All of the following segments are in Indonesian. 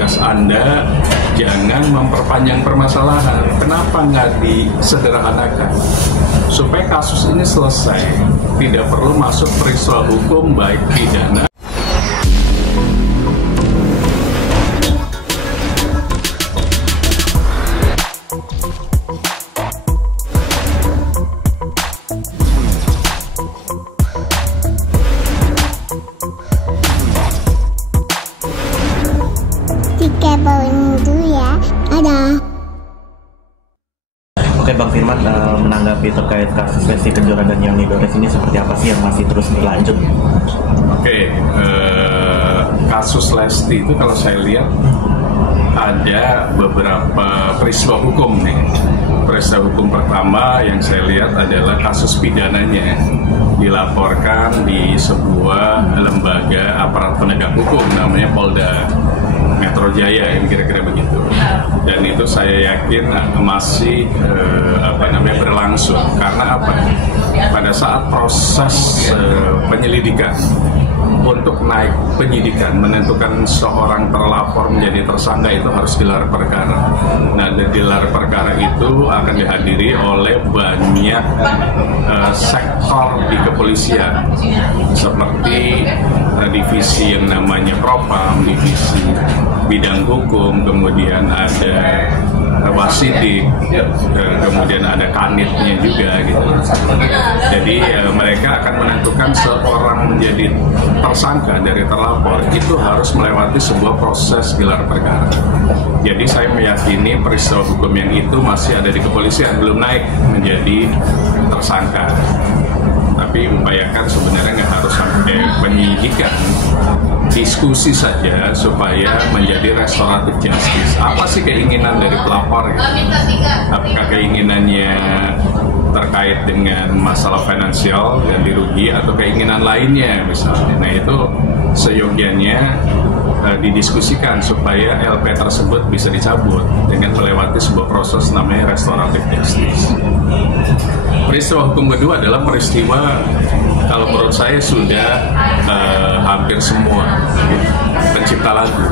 tugas Anda jangan memperpanjang permasalahan. Kenapa nggak disederhanakan? Supaya kasus ini selesai, tidak perlu masuk peristiwa hukum baik pidana. Oke Bang Firman, menanggapi terkait kasus Lesti Kejora dan Yoni Dores ini seperti apa sih yang masih terus berlanjut? Oke, kasus Lesti itu kalau saya lihat ada beberapa peristiwa hukum nih. Peristiwa hukum pertama yang saya lihat adalah kasus pidananya dilaporkan di sebuah lembaga aparat penegak hukum namanya Polda Metro Jaya, kira-kira begitu. Dan itu saya yakin masih berlangsung. Karena apa? Pada saat proses penyelidikan untuk naik penyidikan, menentukan seorang terlapor menjadi tersangka itu harus gelar perkara. Nah, gelar perkara itu akan dihadiri oleh banyak sektor di kepolisian, seperti divisi yang namanya Propam, divisi bidang hukum, kemudian ada Wasidik, kemudian ada Kanitnya juga gitu. Jadi mereka akan menentukan seorang menjadi tersangka dari terlapor itu harus melewati sebuah proses gelar perkara. Jadi saya meyakini peristiwa hukum yang itu masih ada di kepolisian, belum naik menjadi tersangka. Tapi upayakan sebenarnya nggak harus sampai penyidikan, diskusi saja supaya menjadi restoratif justice. Apa sih keinginan dari pelapor? Gitu? Apakah keinginannya terkait dengan masalah finansial dan dirugi atau keinginan lainnya misalnya? Nah itu seyogianya didiskusikan supaya LP tersebut bisa dicabut dengan melewati sebuah proses namanya restoratif justice. Peristiwa hukum kedua adalah peristiwa kalau menurut saya sudah hampir semua pencipta lagu.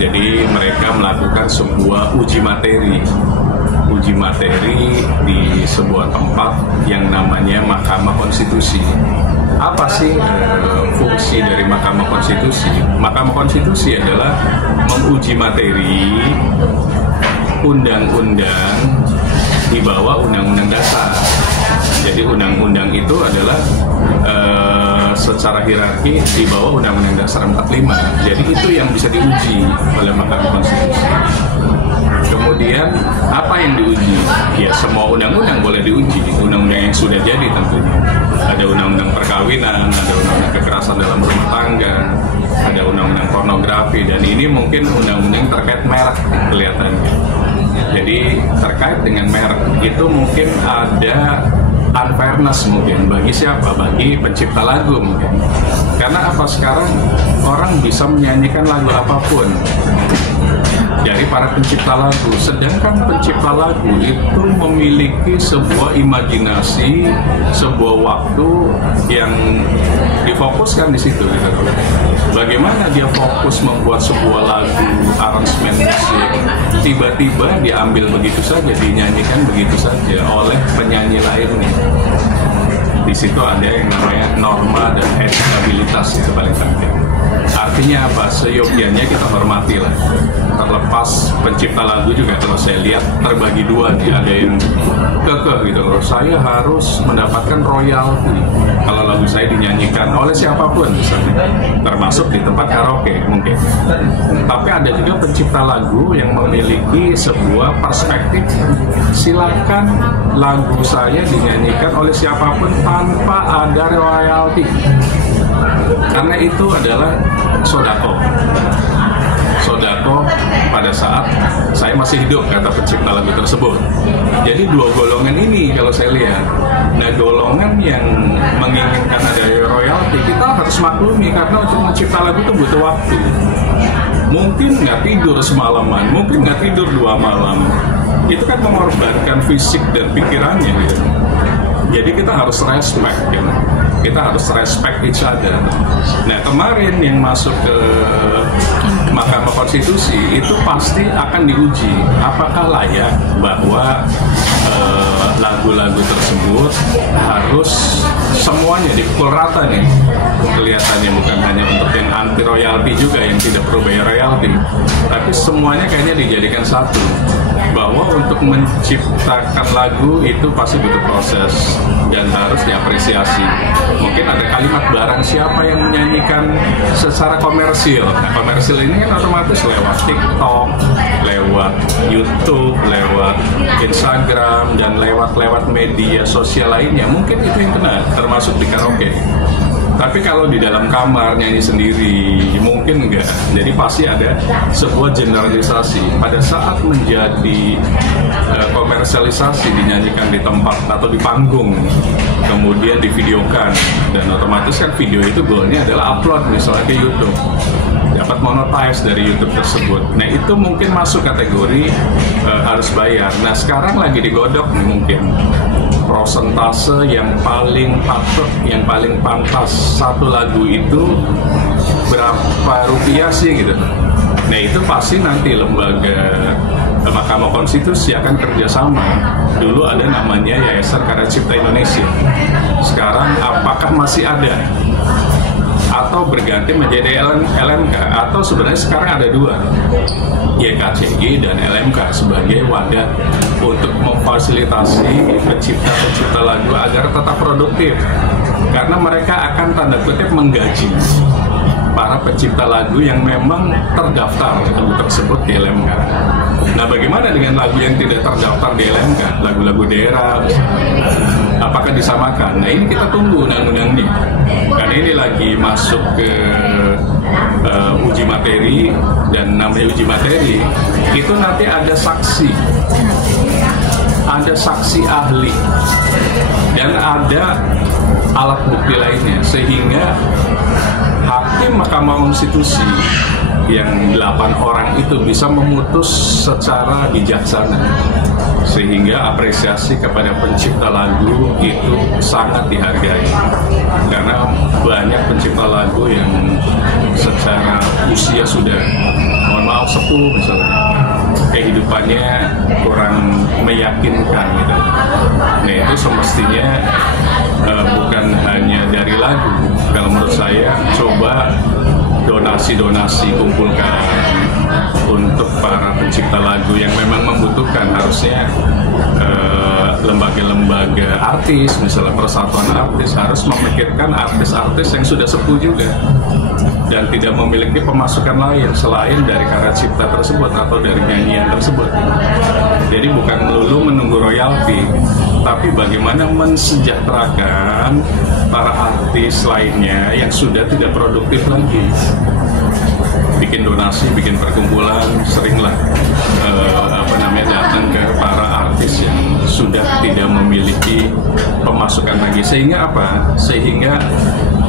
Jadi mereka melakukan sebuah uji materi di sebuah tempat yang namanya Mahkamah Konstitusi. Apa sih fungsi dari Mahkamah Konstitusi? Mahkamah Konstitusi adalah menguji materi undang-undang di bawah Undang-Undang Dasar. Jadi undang-undang itu adalah secara hierarki di bawah Undang-Undang Dasar 45. Jadi itu yang bisa diuji oleh Mahkamah Konstitusi. Kemudian apa yang diuji? Ya semua undang-undang boleh diuji. Undang-undang yang sudah jadi tentunya. Ada undang-undang perkawinan, ada undang-undang kekerasan dalam rumah tangga, ada undang-undang pornografi, dan ini mungkin undang-undang terkait merek kelihatannya. Jadi terkait dengan merek itu mungkin ada unfairness mungkin bagi siapa? Bagi pencipta lagu mungkin. Karena apa, sekarang orang bisa menyanyikan lagu apapun dari para pencipta lagu, sedangkan pencipta lagu itu memiliki sebuah imajinasi, sebuah waktu yang difokuskan di situ. Gitu. Bagaimana dia fokus membuat sebuah lagu, aransemen musik, tiba-tiba diambil begitu saja, dinyanyikan begitu saja oleh penyanyi lainnya. Di situ ada yang namanya norma dan etikabilitas, itu paling penting. Artinya apa? Seyogianya kita hormati lah. Terlepas pencipta lagu juga kalau saya lihat terbagi dua nih. Ada yang kekeh gitu loh, saya harus mendapatkan royalti kalau lagu saya dinyanyikan oleh siapapun misalnya, termasuk di tempat karaoke mungkin. Tapi ada juga pencipta lagu yang memiliki sebuah perspektif, silakan lagu saya dinyanyikan oleh siapapun tanpa ada royalti, karena itu adalah sodako pada saat saya masih hidup, kata pencipta lagu tersebut. Jadi dua golongan ini kalau saya lihat. Nah, golongan yang menginginkan ada royalti kita harus maklumi, karena untuk mencipta lagu itu butuh waktu. Mungkin nggak tidur semalaman, mungkin nggak tidur 2 malam. Itu kan mengorbankan fisik dan pikirannya gitu. Jadi kita harus respect gitu. Kita harus respect each other. Nah, kemarin yang masuk ke Mahkamah Konstitusi itu pasti akan diuji apakah layak bahwa lagu-lagu tersebut harus semuanya dipukul rata nih. Kelihatannya bukan hanya untuk yang anti royalti juga yang tidak perlu bayar royalti, tapi semuanya kayaknya dijadikan satu. Bahwa untuk menciptakan lagu itu pasti butuh proses dan harus diapresiasi. Mungkin ada kalimat barang siapa yang menyanyikan secara komersil. Nah, komersil ini kan otomatis lewat TikTok, lewat YouTube, lewat Instagram, dan lewat media sosial lainnya. Mungkin itu yang kena, termasuk di karaoke. Tapi kalau di dalam kamar nyanyi sendiri, mungkin enggak. Jadi pasti ada sebuah generalisasi. Pada saat menjadi komersialisasi, dinyanyikan di tempat atau di panggung, kemudian divideokan, dan otomatis kan video itu goalnya adalah upload misalnya ke YouTube, dapat monetize dari YouTube tersebut. Nah itu mungkin masuk kategori harus bayar. Nah sekarang lagi digodok nih mungkin prosentase yang paling patut, yang paling pantas satu lagu itu berapa rupiah sih gitu. Nah itu pasti nanti lembaga Mahkamah Konstitusi akan kerjasama. Dulu ada namanya Yayasan Karya Cipta Indonesia. Sekarang apakah masih ada? Atau berganti menjadi LMK, atau sebenarnya sekarang ada dua, YKCI dan LMK sebagai wadah untuk memfasilitasi pencipta-pencipta lagu agar tetap produktif, karena mereka akan tanda kutip menggaji para pencipta lagu yang memang terdaftar lagu tersebut di LMK. Nah, bagaimana dengan lagu yang tidak terdaftar di LMK, lagu-lagu daerah? Apakah disamakan? Nah, ini kita tunggu undang-undangnya. Karena ini lagi masuk ke uji materi, dan namanya uji materi itu nanti ada saksi ahli, dan ada alat bukti lainnya, sehingga hakim Mahkamah Konstitusi yang 8 orang itu bisa memutus secara bijaksana, sehingga apresiasi kepada pencipta lagu itu sangat dihargai. Karena banyak pencipta lagu yang secara usia sudah, mohon maaf, sepuh misalnya, kehidupannya kurang meyakinkan gitu. Nah itu semestinya bukan hanya dari lagu. Kalau menurut saya, coba donasi kumpulkan untuk para pencipta lagu yang memang membutuhkan. Harusnya lembaga-lembaga artis, misalnya Persatuan Artis, harus memikirkan artis-artis yang sudah sepuh juga dan tidak memiliki pemasukan lain selain dari karya cipta tersebut atau dari nyanyian tersebut. Jadi bukan melulu menunggu royalti, tapi bagaimana mensejahterakan para artis lainnya yang sudah tidak produktif lagi. Bikin donasi, bikin perkumpulan, seringlah datang ke para artis yang sudah tidak memiliki pemasukan lagi. Sehingga apa? Sehingga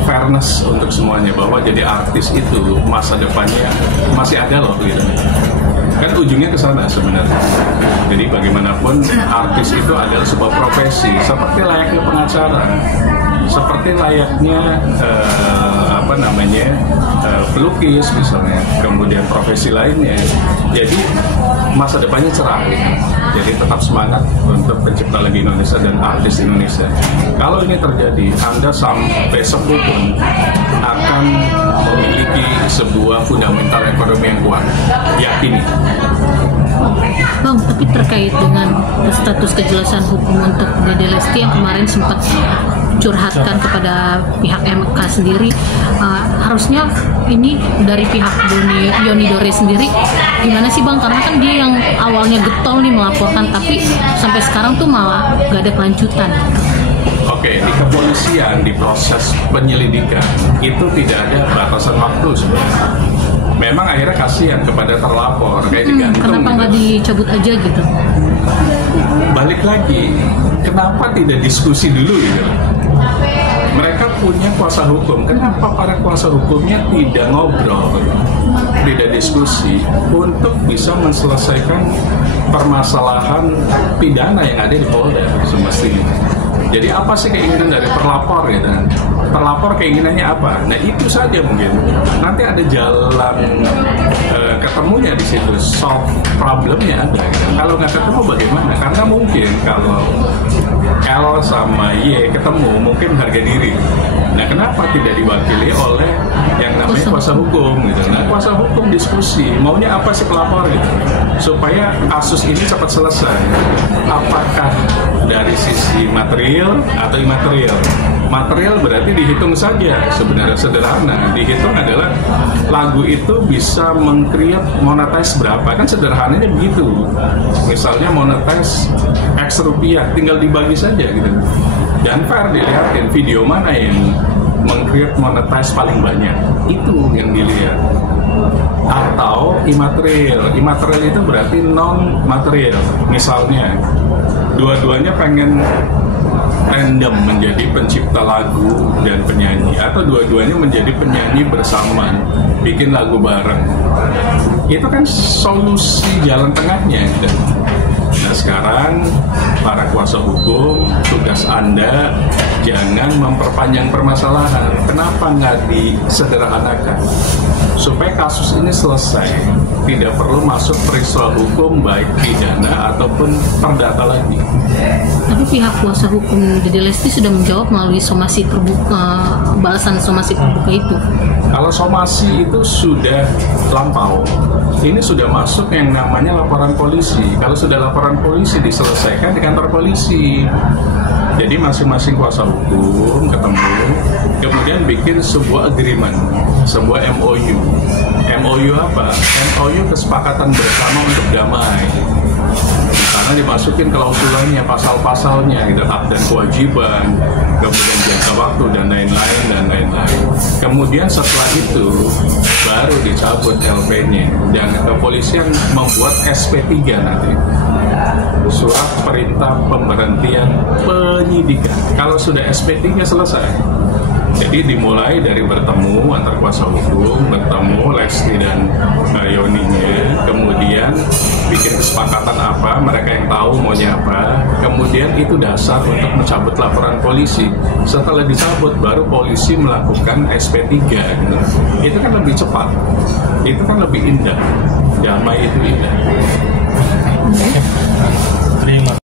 fairness untuk semuanya, bahwa jadi artis itu masa depannya masih ada loh gitu. Kan ujungnya ke sana sebenarnya. Jadi bagaimanapun artis itu adalah sebuah profesi, seperti layaknya pengacara, seperti layaknya pelukis misalnya, kemudian profesi lainnya. Jadi masa depannya cerah gitu. Jadi tetap semangat untuk pencipta lagu Indonesia dan artis Indonesia. Kalau ini terjadi, Anda sampai sepuh pun akan memiliki sebuah fundamental ekonomi yang kuat. Yakini. Bang, tapi terkait dengan status kejelasan hukum untuk Dede Lesti yang kemarin sempat curhatkan kepada pihak MK sendiri, harusnya ini dari pihak Yoni Dore sendiri gimana sih Bang? Karena kan dia yang awalnya getol nih melaporkan, tapi sampai sekarang tuh malah gak ada kelanjutan. Oke, di kepolisian, di proses penyelidikan itu tidak ada batasan waktu sebenarnya. Memang akhirnya kasihan kepada terlapor, kayak digantung. Kenapa nggak dicabut aja gitu? Balik lagi, kenapa tidak diskusi dulu gitu? Mereka punya kuasa hukum, kenapa para kuasa hukumnya tidak ngobrol, tidak diskusi untuk bisa menyelesaikan permasalahan pidana yang ada di Polda semestinya? Jadi apa sih keinginan dari terlapor gitu? Terlapor keinginannya apa? Nah itu saja mungkin. Nanti ada jalan ketemunya di situ, solve problemnya ada. Gitu. Kalau nggak ketemu bagaimana? Karena mungkin kalau L sama Y ketemu mungkin harga diri. Nah kenapa tidak diwakili oleh yang namanya kuasa hukum gitu? Nah kuasa hukum diskusi maunya apa sih pelapor gitu, supaya kasus ini cepat selesai. Apakah dari sisi material atau imaterial? Material berarti dihitung saja, sebenarnya sederhana. Dihitung adalah lagu itu bisa meng-create monetize berapa, kan sederhananya begitu. Misalnya monetize X rupiah, tinggal dibagi saja gitu. Dan fair dilihatin video mana yang meng-create monetize paling banyak, itu yang dilihat. Atau imaterial. Imaterial itu berarti non material. Misalnya dua-duanya pengen random menjadi pencipta lagu dan penyanyi, atau dua-duanya menjadi penyanyi bersama bikin lagu bareng. Itu kan solusi jalan tengahnya gitu. Nah sekarang para kuasa hukum, tugas Anda jangan memperpanjang permasalahan. Kenapa nggak disederhanakan supaya kasus ini selesai, tidak perlu masuk peristiwa hukum baik pidana ataupun perdata lagi. Tapi pihak kuasa hukum Dede Lesti sudah menjawab melalui somasi terbuka, balasan somasi terbuka itu. Kalau somasi itu sudah lampau, ini sudah masuk yang namanya laporan polisi. Kalau sudah laporan polisi diselesaikan di kantor polisi. Jadi masing-masing kuasa hukum ketemu, kemudian bikin sebuah agreement, sebuah MOU. MOU apa? MOU kesepakatan bersama untuk damai. Karena dimasukin klausulannya, pasal-pasalnya, gitu, hak dan kewajiban, kemudian jangka waktu dan lain-lain dan lain-lain. Kemudian setelah itu baru dicabut LP-nya dan kepolisian membuat SP3 nanti, surat perintah pemberhentian penyidikan. Kalau sudah SP3 selesai, jadi dimulai dari bertemu antar kuasa hukum, bertemu Lesti dan Yoninya, kemudian bikin kesepakatan apa, mereka yang tahu maunya apa, kemudian itu dasar untuk mencabut laporan polisi. Setelah dicabut, baru polisi melakukan SP3. Gitu. Itu kan lebih cepat, itu kan lebih indah, damai itu indah.